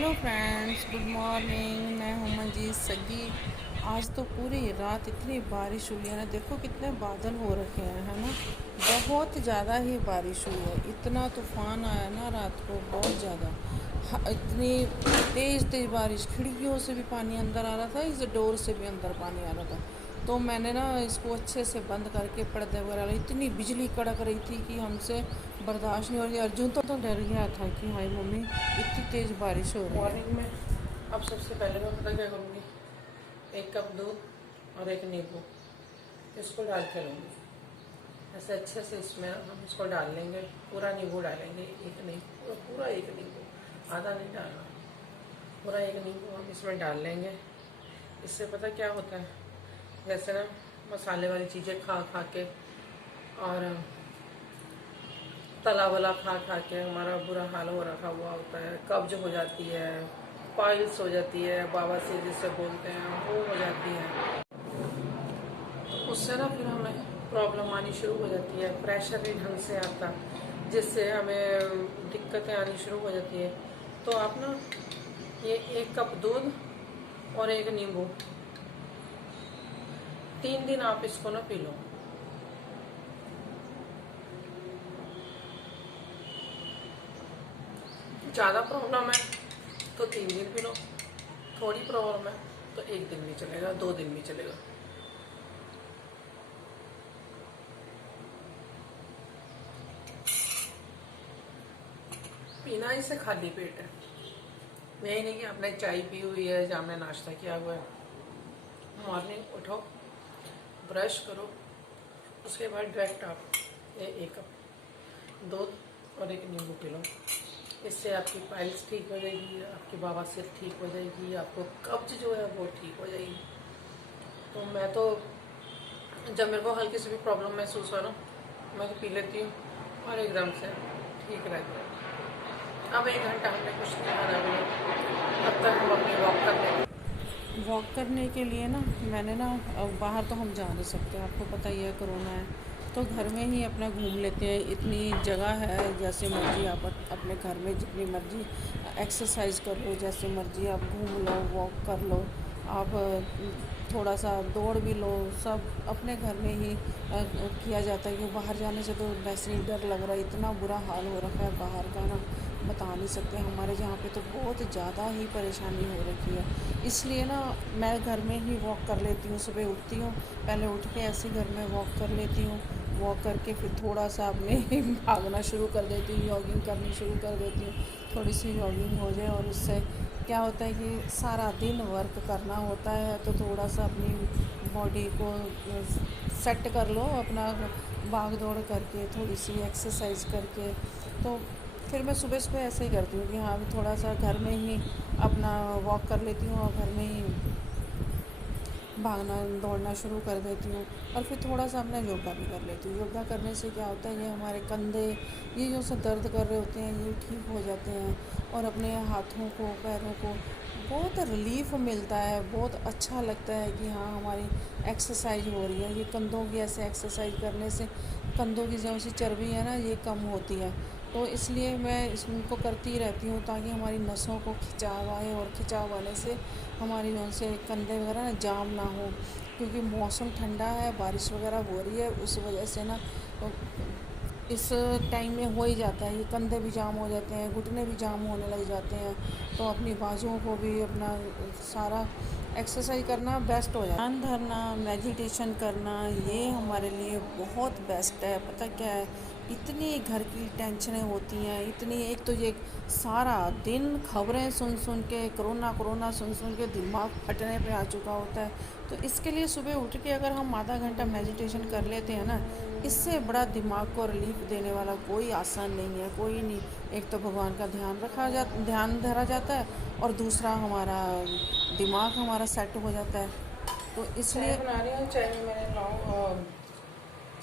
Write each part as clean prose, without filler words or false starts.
Hello friends, good morning. मैं हूं मंजीत सगी। आज तो पूरी रात इतनी बारिश हुई है ना, देखो कितने बादल हो रखे हैं, है ना। बहुत ज़्यादा ही बारिश हुई है, इतना तूफान आया ना रात को, बहुत ज़्यादा। इतनी तेज़ तेज़ बारिश, खिड़कियों से भी पानी अंदर आ रहा था, इस डोर से भी अंदर पानी आ रहा था। तो मैंने ना इसको अच्छे से बंद करके पर्दे वगैरह, इतनी बिजली कड़क रही थी कि हमसे बर्दाश्त नहीं हो रही। अर्जुन तो डर गया था कि हाय मम्मी इतनी तेज़ बारिश हो रही है। मॉर्निंग में अब सबसे पहले मैं पता क्या करूँगी, एक कप दूध और एक नींबू इसको डाल के लूँगी। ऐसे अच्छे से इसमें हम इसको डाल लेंगे, पूरा नींबू डालेंगे, एक नहीं पूरा एक नींबू, आधा नहीं डालना, पूरा एक नींबू हम इसमें डाल लेंगे। इससे पता क्या होता है, जैसे ना मसाले वाली चीज़ें खा खा के और तला वला खा खा के हमारा बुरा हाल हो रखा हुआ होता है, कब्ज हो जाती है, पाइल्स हो जाती है, बवासीर जिसे बोलते हैं वो हो जाती है। तो उससे ना फिर हमें प्रॉब्लम आनी शुरू हो जाती है, प्रेशर नहीं ढंग से आता, जिससे हमें दिक्कतें आनी शुरू हो जाती है। तो आप ना ये एक कप दूध और एक नींबू 3 दिन आप इसको ना पी लो। ज़्यादा प्रॉब्लम है तो 3 दिन पी लो, थोड़ी प्रॉब्लम है तो 1 दिन भी चलेगा, 2 दिन भी चलेगा। पीना इसे खाली पेट है, यही नहीं कि आपने चाय पी हुई है या आपने नाश्ता किया हुआ है। मॉर्निंग उठो, ब्रश करो, उसके बाद डायरेक्ट आप ये एक कप दूध और एक नींबू पी लो। इससे आपकी पाइल्स ठीक हो जाएगी, आपकी बवासीर ठीक हो जाएगी, आपको कब्ज जो है वो ठीक हो जाएगी। तो मैं तो जब मेरे को हल्की सी भी प्रॉब्लम महसूस हो ना, मैं तो पी लेती हूँ और एकदम से ठीक रहती है। अब 1 घंटा हमने कुछ नहीं खाना भी, तब तक हम अपनी वॉक कर लेंगे। वॉक करने के लिए ना मैंने ना, बाहर तो हम जा नहीं सकते, आपको पता ही है कोरोना है। तो घर में ही अपना घूम लेते हैं, इतनी जगह है, जैसे मर्जी आप अपने घर में जितनी मर्जी एक्सरसाइज कर लो, जैसे मर्जी आप घूम लो, वॉक कर लो, आप थोड़ा सा दौड़ भी लो, सब अपने घर में ही किया जाता है। क्योंकि बाहर जाने से तो वैसे ही डर लग रहा है, इतना बुरा हाल हो रखा है बाहर का ना, बता नहीं सकते। हमारे यहाँ पे तो बहुत ज़्यादा ही परेशानी हो रखी है, इसलिए ना मैं घर में ही वॉक कर लेती हूँ। सुबह उठती हूँ, पहले उठ के ऐसे घर में वॉक कर लेती हूँ, वॉक करके फिर थोड़ा सा अपने भागना शुरू कर देती हूँ, जॉगिंग करनी शुरू कर देती हूँ। थोड़ी सी जॉगिंग हो जाए और उससे क्या होता है कि सारा दिन वर्क करना होता है, तो थोड़ा सा अपनी बॉडी को सेट कर लो, अपना भाग दौड़ करके, थोड़ी सी एक्सरसाइज करके। तो फिर मैं सुबह सुबह ऐसे ही करती हूँ कि हाँ थोड़ा सा घर में ही अपना वॉक कर लेती हूँ और घर में ही भागना दौड़ना शुरू कर देती हूँ। और फिर थोड़ा सा अपना योगा भी कर लेती हूँ। योगा करने से क्या होता है, ये हमारे कंधे, ये जो सब दर्द कर रहे होते हैं, ये ठीक हो जाते हैं। और अपने हाथों को, पैरों को बहुत रिलीफ मिलता है, बहुत अच्छा लगता है कि हाँ हमारी एक्सरसाइज हो रही है। ये कंधों की ऐसे एक्सरसाइज करने से कंधों की जो सी चर्बी है ना, ये कम होती है। तो इसलिए मैं इसको करती रहती हूँ, ताकि हमारी नसों को खिंचाव आए, और खिंचाव आने से हमारी जो से कंधे वगैरह ना जाम ना हो। क्योंकि मौसम ठंडा है, बारिश वगैरह हो रही है, उस वजह से ना इस टाइम में हो ही जाता है, ये कंधे भी जाम हो जाते हैं, घुटने भी जाम होने लग जाते हैं। तो अपनी बाजुओं को भी अपना सारा एक्सरसाइज करना बेस्ट हो जाता है। ध्यान धरना, मेडिटेशन करना, ये हमारे लिए बहुत बेस्ट है। पता क्या है, इतनी घर की टेंशनें होती हैं, इतनी, एक तो ये सारा दिन खबरें सुन सुन के, कोरोना कोरोना सुन सुन के दिमाग फटने पे आ चुका होता है। तो इसके लिए सुबह उठ के अगर हम आधा घंटा मेडिटेशन कर लेते हैं ना, इससे बड़ा दिमाग को रिलीफ देने वाला कोई आसान नहीं है, कोई नहीं। एक तो भगवान का ध्यान धरा जाता है, और दूसरा हमारा दिमाग हमारा सेट हो जाता है। तो चाय इसलिए बना रही हूँ, चाय में मैंने लौंग और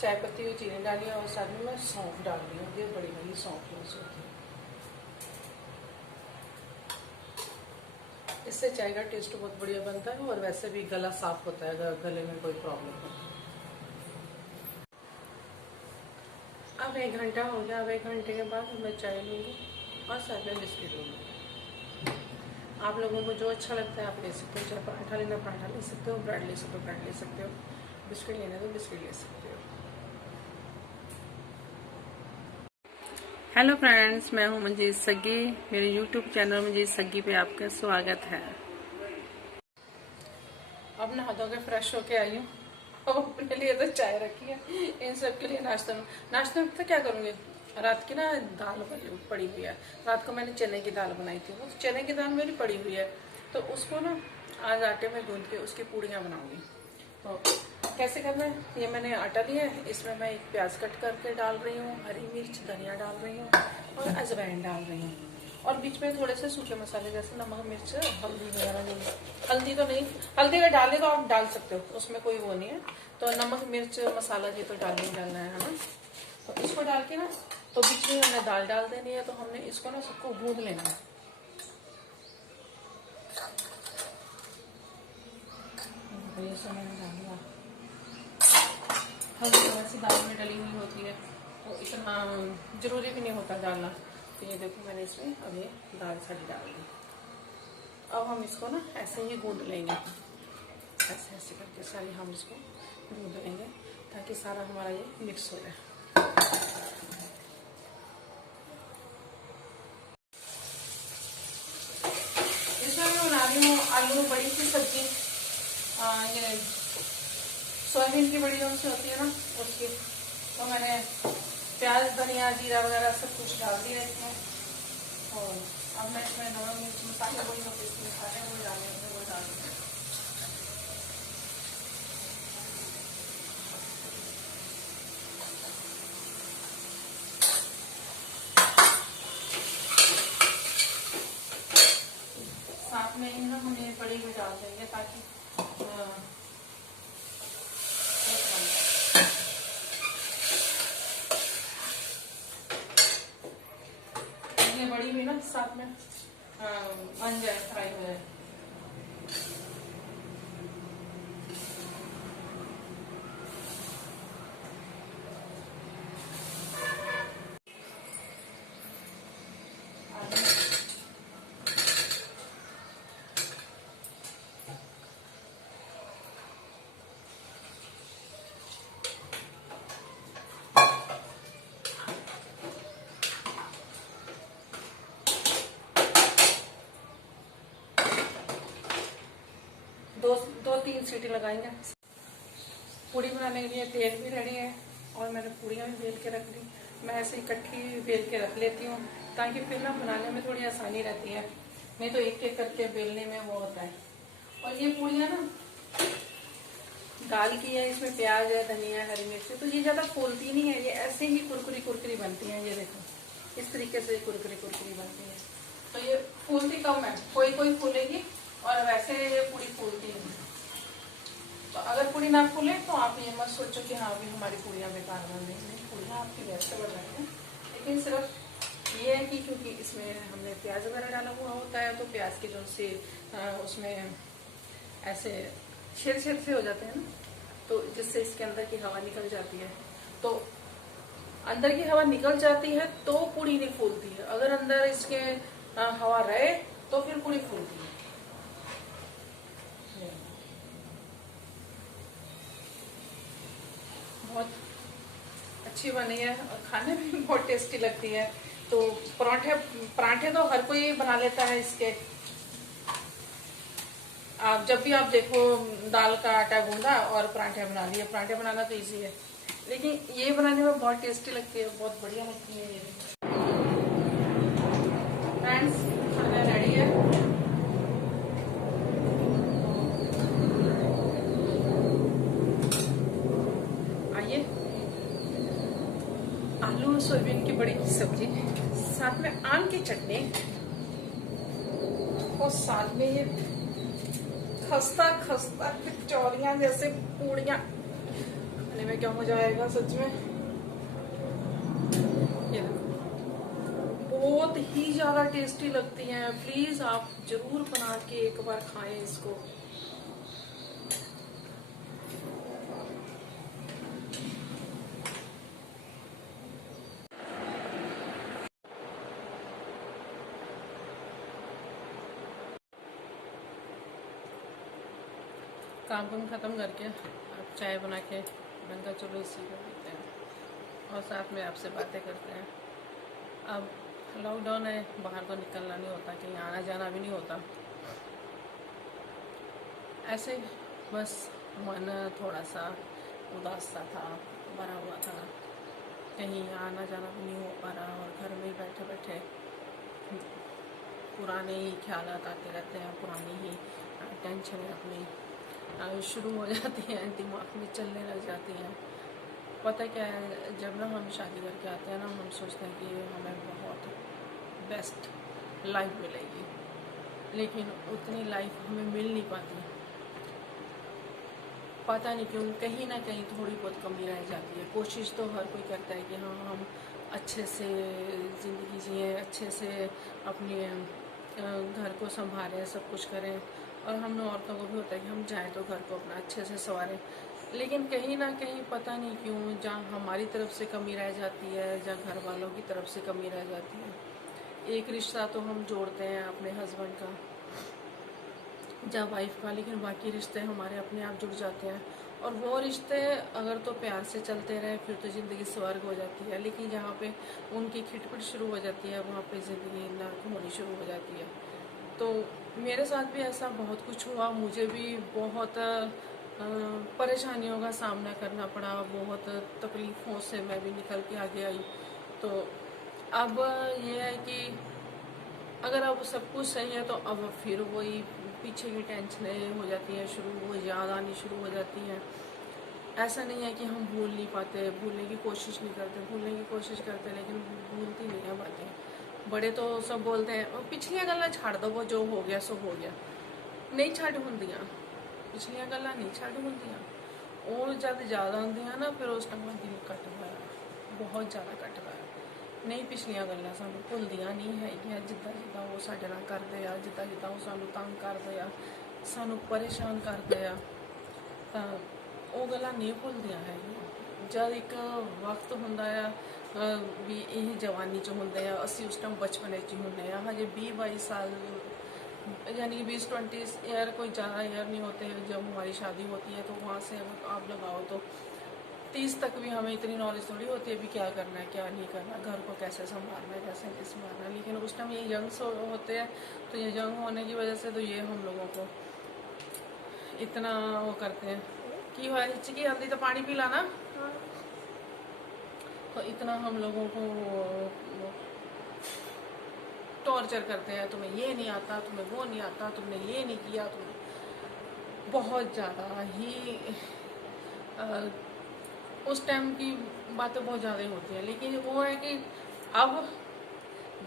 चाय पत्ती और चीनी डाली है, और साथ में मैं सौंफ डाल रही हूँ, ये बड़ी बड़ी सौंफ यूज़ होती है। इससे चाय का टेस्ट बहुत बढ़िया बनता है, और वैसे भी गला साफ होता है अगर गले में कोई प्रॉब्लम हो। अब 1 घंटा हो गया, अब 1 घंटे के बाद मैं चाय लूँगी और साथ में बिस्किट लूँगी। आप लोगों को जो अच्छा लगता है आप ले सकते हो। चाहे पराठा लेना पराठा ले सकते हो, ब्रेड ले सकते हो ब्रेड ले सकते हो, बिस्किट लेना तो बिस्किट ले सकते हो। हेलो फ्रेंड्स, मैं हूँ मंजीत सग्गी। मेरे यूट्यूब चैनल मंजीत सग्गी पे आपका स्वागत है। अब नहा धो के फ्रेश होके आई हूँ। अब अपने लिए तो चाय रखी है, इन सब के लिए नाश्ता में तो क्या करूँगी। रात की ना दाल पड़ी हुई है। रात को मैंने चने की दाल बनाई थी, वो चने की दाल मेरी पड़ी हुई है, तो उसको ना आज आटे में गूंद के उसकी पूड़ियाँ बनाऊंगी। तो कैसे करना है, ये मैंने आटा लिया है, इसमें मैं एक प्याज कट करके डाल रही हूँ, हरी मिर्च धनिया डाल रही हूँ और अजवाइन डाल रही हूँ, और बीच में थोड़े से सूखे मसाले जैसे नमक मिर्च हल्दी वगैरह नहीं, हल्दी तो नहीं, हल्दी अगर डाले तो आप डाल सकते हो, उसमें कोई वो नहीं है। तो नमक मिर्च मसाला ये तो डालना ही डालना है ना। तो इसको डाल के ना तो बीच में हमने दाल डाल देनी है, तो हमने इसको ना सबको गूंद लेना है। हल्दी वैसी दाल में डली हुई होती है, तो इतना जरूरी भी नहीं होता डालना। तो ये देखो मैंने इसमें अब ये दाल सारी डाल दी। अब हम इसको ना ऐसे ही गूंद लेंगे, ऐसे ऐसे करके सारी हम इसको गूंद लेंगे ताकि सारा हमारा ये मिक्स हो जाए। इसमें मैं बना रही हूँ आलू बड़ी की सब्जी, ये सोयाबीन की बड़ी उनसे होती है ना उसकी। तो मैंने प्याज धनिया जीरा वगैरह सब कुछ डाल दिया इसमें, और अब मैं इसमें नमक मिर्च मसाले वही होते इसमें मसाले वो डालेंगे, वो डालेंगे। साथ में ही ना हम ये बड़ी भी डाल देंगे ताकि ये बड़ी भी ना साथ में बन जाए, फ्राई हो जाए। दो तीन सीटी लगाएंगे। पूड़ी बनाने के लिए तेल भी रेडी है, और मैंने पूड़ियाँ भी बेल के रख ली। मैं ऐसे इकट्ठी बेल के रख लेती हूँ ताकि फिर ना बनाने में थोड़ी आसानी रहती है, नहीं तो एक एक करके बेलने में वो होता है। और ये पूड़ियाँ ना दाल की है, इसमें प्याज है धनिया हरी मिर्च, तो ये ज़्यादा फूलती नहीं है, ये ऐसे ही कुरकुरी कुरकुरी बनती हैं। ये देखो इस तरीके से कुरकुरी कुरकुरी बनती है, तो ये फूलती कम है, कोई कोई फूलेगी और वैसे ये पूड़ी फूलती नहीं। तो अगर पूड़ी ना फूले तो आप ये मत सोचो कि हाँ भी हमारी पूड़ियाँ बेकार बन रही हैं, पूड़ियाँ आपकी गैस से बन रही हैं। लेकिन सिर्फ ये है कि क्योंकि इसमें हमने प्याज वगैरह डाला हुआ होता है, तो प्याज के जो से उसमें ऐसे छेद छेद से हो जाते हैं ना, तो जिससे इसके अंदर की हवा निकल जाती है। तो अंदर की हवा निकल जाती है तो पूड़ी नहीं फूलती है, अगर अंदर इसके हवा रहे तो फिर पूड़ी फूलती है। बहुत अच्छी बनी है और खाने में भी बहुत टेस्टी लगती है। तो पराठे तो हर कोई बना लेता है इसके। आप जब भी आप देखो दाल का आटा गूंदा और पराठे बना लिए, पराठे बनाना तो इजी है, लेकिन ये बनाने में बहुत टेस्टी लगती है, बहुत बढ़िया लगती है। ये फ्रेंड्स खाना रेडी है। आइए, आलू सोयाबीन की बड़ी की सब्जी, साथ में आम की चटनी, और साथ में ये खस्ता खस्ता कचौरियां जैसे पूड़ियां, खाने में क्या मजा आएगा सच में। ये बहुत ही ज्यादा टेस्टी लगती हैं, प्लीज आप जरूर बना के एक बार खाएं इसको। काम ख़त्म करके अब चाय बना के मैंने कहा चलो इसी को पीते हैं और साथ में आपसे बातें करते हैं। अब लॉकडाउन है, बाहर तो निकलना नहीं होता, कहीं आना जाना भी नहीं होता। ऐसे बस मन थोड़ा सा उदास सा था, भरा हुआ था, कहीं आना जाना भी नहीं हो पा रहा और घर में ही बैठे बैठे पुराने ही ख्याल आते रहते हैं, पुरानी ही टेंशन अपनी शुरू हो जाती हैं, दिमाग में चलने लग जाती हैं। पता क्या है, जब ना हम शादी करके आते हैं ना, हम सोचते हैं कि हमें बहुत बेस्ट लाइफ मिलेगी, लेकिन उतनी लाइफ हमें मिल नहीं पाती। पता नहीं क्यों, कहीं ना कहीं थोड़ी बहुत कमी रह जाती है। कोशिश तो हर कोई करता है कि हाँ हम अच्छे से ज़िंदगी जिए, अच्छे से अपने घर को संभालें, सब कुछ करें, और हम औरतों को भी होता है कि हम चाहें तो घर को अपना अच्छे से संवारें। लेकिन कहीं ना कहीं पता नहीं क्यों, जहाँ हमारी तरफ से कमी रह जाती है, जहाँ घर वालों की तरफ से कमी रह जाती है। एक रिश्ता तो हम जोड़ते हैं अपने हस्बैंड का, जहाँ वाइफ का, लेकिन बाकी रिश्ते हमारे अपने आप जुड़ जाते हैं। और वो रिश्ते अगर तो प्यार से चलते रहे फिर तो ज़िंदगी स्वर्ग हो जाती है, लेकिन जहाँ पे उनकी खिटपिट शुरू हो जाती है वहाँ पे ज़िंदगी नर्क होनी शुरू हो जाती है। तो मेरे साथ भी ऐसा बहुत कुछ हुआ, मुझे भी बहुत परेशानियों का सामना करना पड़ा, बहुत तकलीफ़ों से मैं भी निकल के आगे आई। तो अब ये है कि अगर अब सब कुछ सही है तो अब फिर वही पीछे की टेंशनें हो जाती हैं शुरू, वो याद आनी शुरू हो जाती हैं। ऐसा नहीं है कि हम भूल नहीं पाते, भूलने की कोशिश नहीं करते, भूलने की कोशिश करते लेकिन भूलती नहीं है बातें। बड़े तो सब बोलते हैं और पिछलियां गल्लां छाड़ दो, वो जो हो गया सो हो गया, नहीं छाड़ होंदियां, पिछलियां गल्लां नहीं छाड़ होंदियां। और जब ज़्यादा होंदियां ना फिर उस टाइम दिल कट गया, बहुत ज़्यादा कट गया। नहीं पिछलियां गल्लां सानू भुलदियां नहीं है, जिद्दां जिद्दां वो साडे नाल करदे आ, जिद्दां जिद्दां वो सानू तंग करदे आ, सानू परेशान करदे आ, तां ਉਹ ਗੱਲਾਂ नहीं भुलदियां हैगियां। जब एक वक्त हुंदा आ भी ਇਹ जवानी च हुंदे आ, ਅਸੀਂ उस टाइम बचपने च हुंदे आ, हजे 20-22 साल यानी कि 20-20 ईयर, कोई ज़्यादा ईयर नहीं होते जब हमारी शादी होती है। तो वहाँ से अगर आप लगाओ तो 30 तक भी हमें इतनी नॉलेज थोड़ी होती है भी क्या करना है क्या नहीं करना, घर को कैसे संभालना है कैसे नहीं संभालना। लेकिन उस टाइम ये यंग्स होते हैं, तो ये यंग होने की वजह से तो ये हम लोगों को इतना वो करते हैं कि हिचकी आती तो पानी पी लाना, तो इतना हम लोगों को टॉर्चर करते हैं, तुम्हें ये नहीं आता, तुम्हें वो नहीं आता, तुमने ये नहीं किया, तुमने बहुत ज़्यादा ही उस टाइम की बातें बहुत ज़्यादा होती हैं। लेकिन वो है कि अब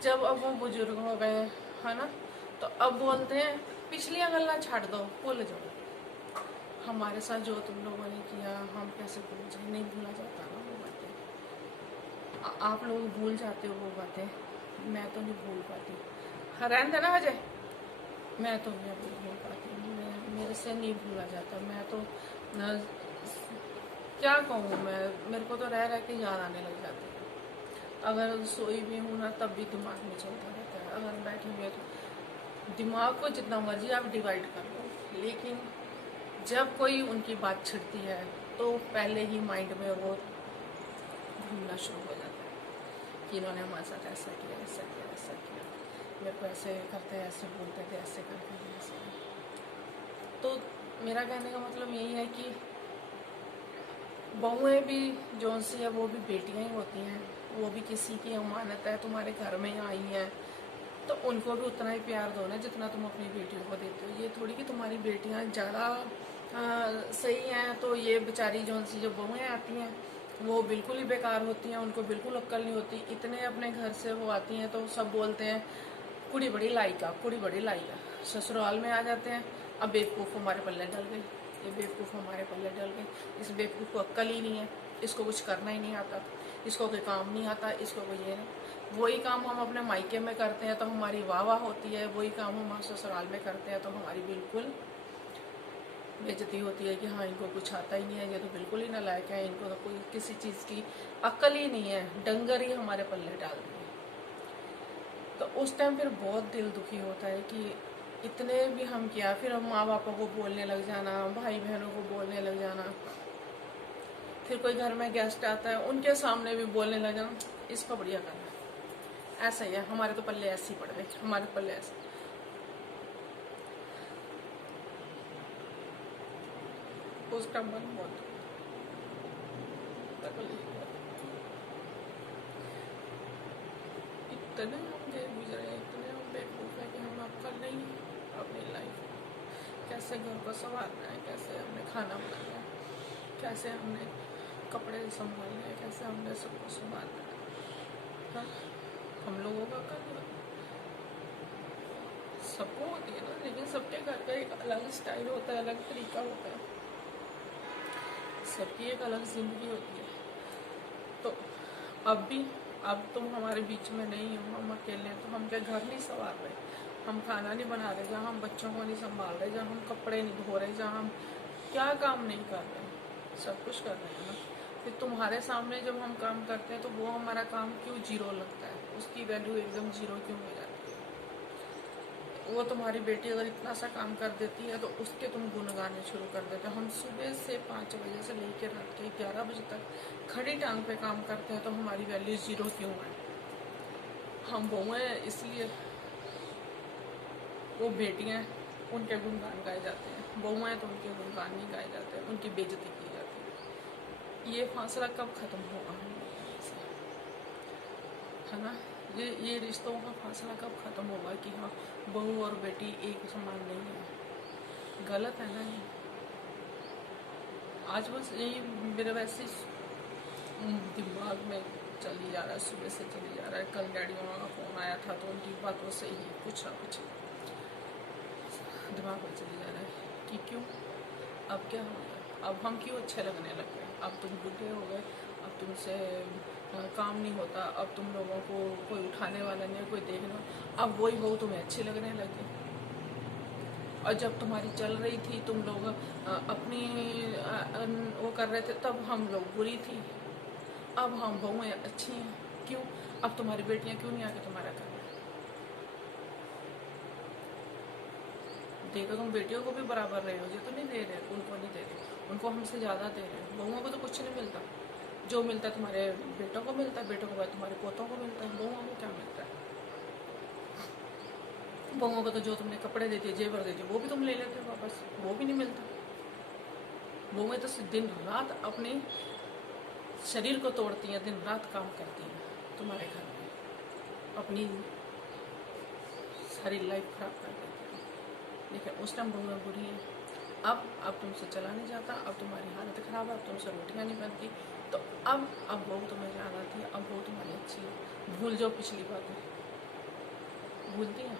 जब अब वो बुजुर्ग हो गए है ना, तो अब बोलते हैं पिछलियां गल्लां छाड़ दो, भूल जाओ, हमारे साथ जो तुम लोगों ने किया हम कैसे भूल जाए। नहीं भूला जाता ना वो बातें, आप लोग भूल जाते हो वो बातें, मैं तो नहीं भूल पाती। हाँ रहने देना अजय, मैं तो नहीं भूल पाती, मेरे से नहीं भूला जाता। मैं तो क्या कहूँ, मैं मेरे को तो रह रह के याद आने लग जाती है। अगर सोई भी हूँ ना तब भी दिमाग में चलता रहता है, अगर बैठे हुए तो दिमाग को जितना मर्जी आप डिवाइड कर लो, लेकिन जब कोई उनकी बात छिड़ती है तो पहले ही माइंड में वो घूमना शुरू हो जाता है कि इन्होंने हमारे साथ ऐसा किया, ऐसा किया, ऐसा किया, मेरे को ऐसे करते हैं, ऐसे बोलते थे, ऐसे करते हैं, ऐसे। तो मेरा कहने का मतलब यही है कि बहुएं भी जो सी है वो भी बेटियां ही होती हैं, वो भी किसी की अमानत है, तुम्हारे घर में आई हैं तो उनको भी उतना ही प्यार दो ना जितना तुम अपनी बेटियों को देते हो। ये थोड़ी कि तुम्हारी बेटियां ज़्यादा सही हैं तो ये बेचारी जो सी जो बहुएं आती हैं वो बिल्कुल ही बेकार होती हैं, उनको बिल्कुल अक्ल नहीं होती। इतने अपने घर से वो आती हैं तो सब बोलते हैं कुड़ी बड़ी लाइका, कुड़ी बड़ी लाइका। ससुराल में आ जाते हैं, अब बेवकूफ़ हमारे पल्ले डल गई, ये बेवकूफ़ हमारे पल्ले डल गई, इस बेवकूफ़ को अक्ल ही नहीं है, इसको कुछ करना ही नहीं आता, इसको कोई काम नहीं आता, इसको कोई ये नहीं। वही काम हम अपने मायके में करते हैं तो हमारी वाह वाह होती है, वही काम हम ससुराल में करते हैं तो हमारी बिल्कुल बेइज्जती होती है कि हाँ इनको कुछ आता ही नहीं है, ये तो बिल्कुल ही नालायक है, इनको तो कोई किसी चीज़ की अक्ल ही नहीं है, डंगर ही हमारे पल्ले डाल दी है। तो उस टाइम फिर बहुत दिल दुखी होता है कि इतने भी हम किया, फिर हम माँ बापों को बोलने लग जाना, भाई बहनों को बोलने लग जाना, फिर कोई घर में गेस्ट आता है उनके सामने भी बोलने लग जाना, इसको बढ़िया करना। ऐसा ही है, हमारे तो पल्ले ऐसे ही पड़ गए, हमारे पल्ले ऐसे। उसका मन बहुत इतने हम देर गुजरे, इतने हम बेवकूफ़ है कि हम अब कर नहीं अपनी लाइफ में। कैसे घर को संभालना है, कैसे हमने खाना बनाना है, कैसे हमने कपड़े संभालने हैं, कैसे हमने सबको संभालना है। हाँ, हम लोगों का कर सबको होती है ना, लेकिन सबके घर का एक अलग स्टाइल होता है, अलग तरीका होता है, सबकी एक अलग ज़िंदगी होती है। तो अब तुम हमारे बीच में नहीं हो, हम अकेले हैं, तो हम क्या घर नहीं संभाल रहे, हम खाना नहीं बना रहे, जहाँ हम बच्चों को नहीं संभाल रहे, जहाँ हम कपड़े नहीं धो रहे, जहाँ हम क्या काम नहीं कर रहे, सब कुछ कर रहे हैं ना। फिर तुम्हारे सामने जब हम काम करते हैं तो वो हमारा काम क्यों जीरो लगता है, उसकी वैल्यू एकदम जीरो क्यों हो जाती है। वो तुम्हारी बेटी अगर इतना सा काम कर देती है तो उसके तुम गुण गाने शुरू कर देते हो। हम सुबह से 5 बजे से लेकर रात के 11 बजे तक खड़ी टांग पे काम करते हैं तो हमारी वैल्यू जीरो क्यों है। हम बहुएं हैं इसलिए, वो बेटियां उनके गुणगान गाए जाते हैं, बहुएं तो उनके गुणगान नहीं गाए जाते हैं, उनकी बेइज्जती की जाती है। ये फासला कब खत्म होगा हम लोगों से, है ना। ये रिश्तों का फासला कब खत्म होगा कि हाँ बहू और बेटी एक समान नहीं है, गलत है ना ये। आज बस यही मेरे वैसे दिमाग में चली जा रहा है, सुबह से चली जा रहा है। कल डैडी मामा का फ़ोन आया था तो उनकी बातों से ही कुछ ना कुछ दिमाग में चली जा रहा है कि क्यों, अब क्या हो गया, अब हम क्यों अच्छे लगने लग गए, अब तुम बूढ़े हो गए, अब तुमसे काम नहीं होता, अब तुम लोगों को कोई उठाने वाला नहीं है, कोई देखना, अब वही बहू तुम्हें अच्छी लगने लगी। और जब तुम्हारी चल रही थी, तुम लोग अपनी वो कर रहे थे, तब हम लोग बुरी थी, अब हम बहुएं अच्छी हैं, क्यों, अब तुम्हारी बेटियां क्यों नहीं आके तुम्हारा कर रही। देखो तुम बेटियों को भी बराबर रहे हो, ये तो नहीं दे रहे, उनको नहीं दे रहे, उनको हमसे ज़्यादा दे रहे हैं। बहुओं को तो कुछ नहीं मिलता, जो मिलता है तुम्हारे बेटों को मिलता है, बेटों को बाद तुम्हारे पोतों को मिलता है, बहुओं को क्या मिलता है। बहुओं को तो जो तुमने कपड़े देते हो, जेवर देते हो, वो भी तुम ले लेते हो वापस, वो भी नहीं मिलता। बहुएं तो दिन रात अपने शरीर को तोड़ती हैं, दिन रात काम करती हैं तुम्हारे घर में, अपनी सारी लाइफ खराब कर देती हैं। लेकिन उस टाइम बहुएं बुरी है। अब तुमसे चला नहीं जाता, अब तुम्हारी हालत ख़राब है, अब तुमसे रोटियां नहीं बनती, तो अब बहू तुम्हें याद आती है, अब बहू तुम्हारी अच्छी है। भूल जाओ पिछली बातें, भूलती हैं,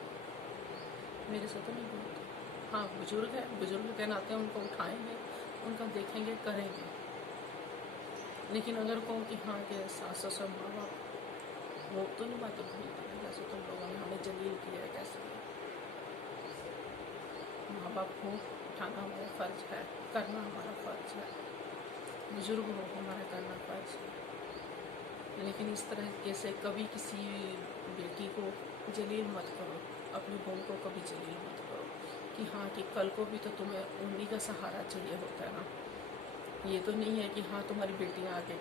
मेरे से तो नहीं भूलती। हाँ बुजुर्ग है, बुजुर्ग के नाते उनको उठाएंगे, उनका देखेंगे, करेंगे। लेकिन अगर कहो कि हाँ कि सास ससुर माँ बाप, वो तो नहीं बातें भूलती है। जैसे तुम लोगों ने हमें जलील किया है, कैसे माँ बाप को उठाना हमारा फ़र्ज है, करना हमारा फ़र्ज है, बुजुर्ग हो हमारा करना फ़र्ज है। लेकिन इस तरह से कभी किसी बेटी को जलील मत करो, अपनी बहू को कभी जलील मत करो कि हाँ कि कल को भी तो तुम्हें उन्हीं का सहारा चाहिए होता है ना। ये तो नहीं है कि हाँ तुम्हारी बेटियाँ आके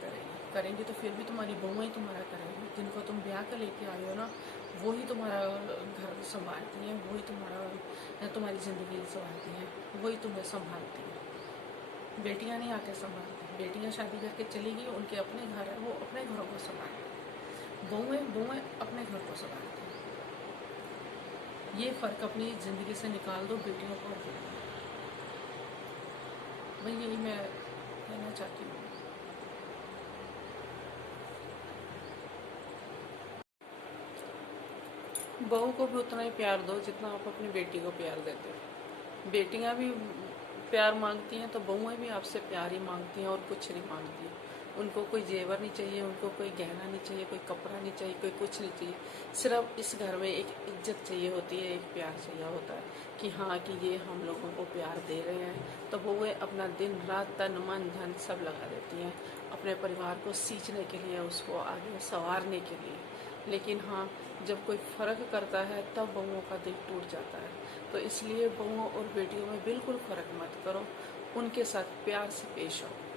करेंगी तो फिर भी तुम्हारी बहुएं ही तुम्हारा करेंगी। जिनको तुम ब्याह कर लेके आए हो ना, वो ही तुम्हारा घर संभालती हैं, वही तुम्हारी ज़िंदगी संभालती हैं, वही तुम्हें संभालती हैं। बेटियाँ नहीं आके संभालती, बेटियाँ शादी करके चली गई, उनके अपने घर है, वो अपने घरों को संभालती हैं। बहुएं अपने घर को संभालती हैं। ये फ़र्क अपनी ज़िंदगी से निकाल दो, बेटियों को और बेटियों को। भाई यही मैं कहना चाहती हूँ। बहू को भी उतना ही प्यार दो जितना आप अपनी बेटी को प्यार देते हो। बेटियां भी प्यार मांगती हैं तो बहुएं भी आपसे प्यार ही मांगती हैं और कुछ नहीं मांगती। उनको कोई जेवर नहीं चाहिए, उनको कोई गहना नहीं चाहिए, कोई कपड़ा नहीं चाहिए, कोई कुछ नहीं चाहिए। सिर्फ इस घर में एक इज्जत चाहिए होती है, एक प्यार चाहिए होता है कि हाँ कि ये हम लोगों को प्यार दे रहे हैं। तो बहुएं अपना दिन रात तन मन धन सब लगा देती हैं अपने परिवार को सींचने के लिए, उसको आगे संवारने के लिए। लेकिन हाँ, जब कोई फ़र्क करता है तब बहुओं का दिल टूट जाता है। तो इसलिए बहुओं और बेटियों में बिल्कुल फ़र्क मत करो, उनके साथ प्यार से पेश आओ।